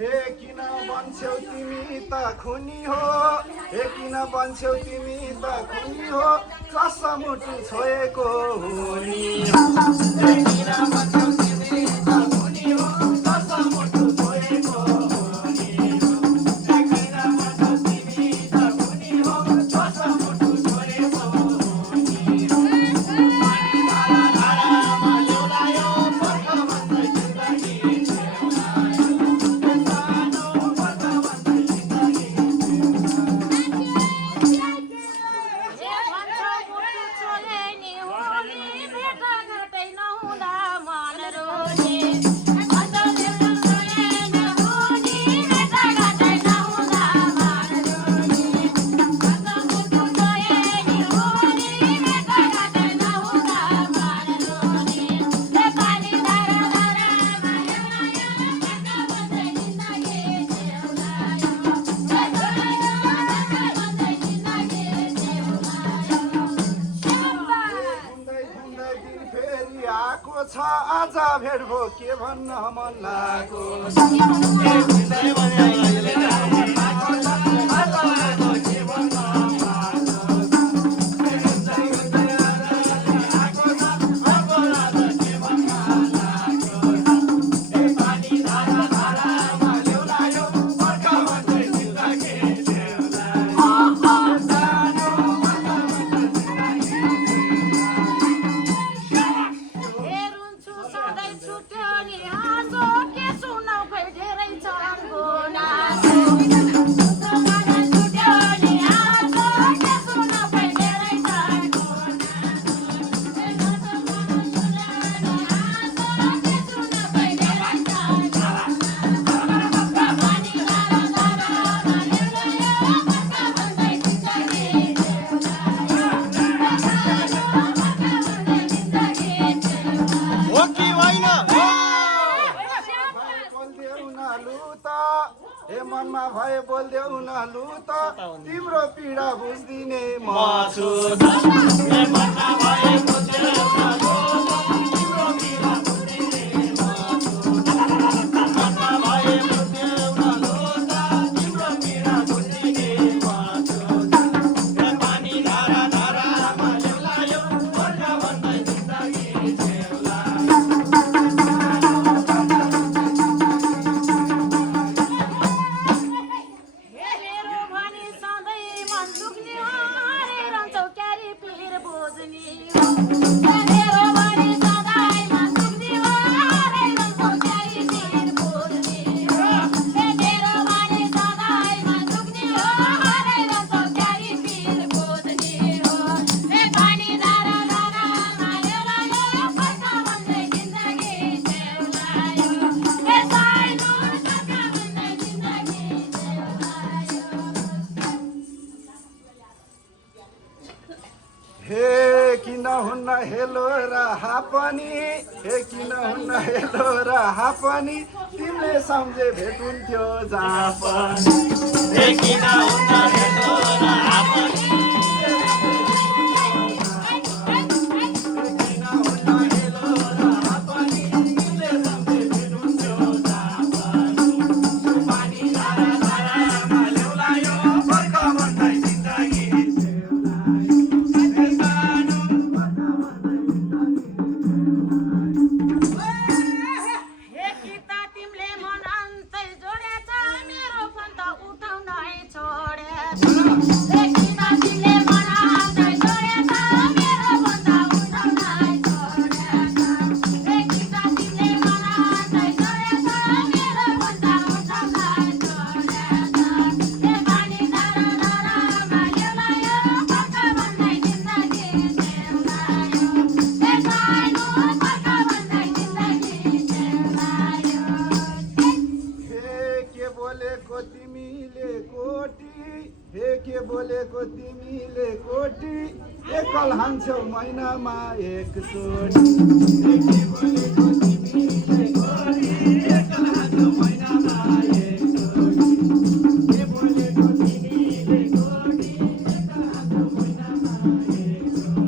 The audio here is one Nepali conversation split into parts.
हे किन बन्छौ तिमी त खुनी हो हे किन बन्छौ तिमी त खुनी हो चस्सा मुटु छोएको हुनी हो हे किन बन्छौ तिमी त खुनी हो चस्सा मुटु छोएको हुनी हो हे किन बन्छौ तिमी त खुनी हो चस्सा मुटु छोएको हुनी हो पानी धारा धारामा ल्याउलायो पर्ख भन्दै जिन्दगी आज भेट भो के भन्न मन लागो मनमा भए बोल्देऊ न लु त तिम्रो पीडा बुझ्दिने म छु मनमा भए बोल्देऊ न लु त तिम्रो पीडा बुझ्दिने म छु मनमा भए बोल्देऊ न लु त तिम्रो पीडा बुझ्दिने म छु पानी धारा धारामा ल्याउलायो पर्ख भन्दै जिन्दगी हे किन हुन्न हेलो र हापनी हे किन हुन्न हेलो र हापनी तिमीले सम्झे भेटुन्थ्यो जहाँ पनि हे किन हुन्न हेलो र हापनी बोलेको तिमीले कोटी एकल हान्छौ महिनामा एकचोटि के बोलेको तिमीले कोटी एकल हान्छौ महिनामा एकचोटि के बोलेको तिमीले कोटी एकल हान्छौ महिनामा एकचोटि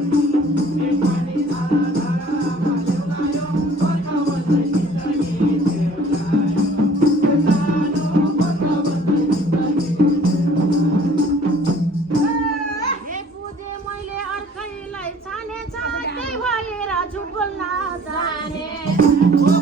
पानी धारा धारामा ल्याउलायो पर्ख भन्दै जिन्दगी ल्याउलायो ओ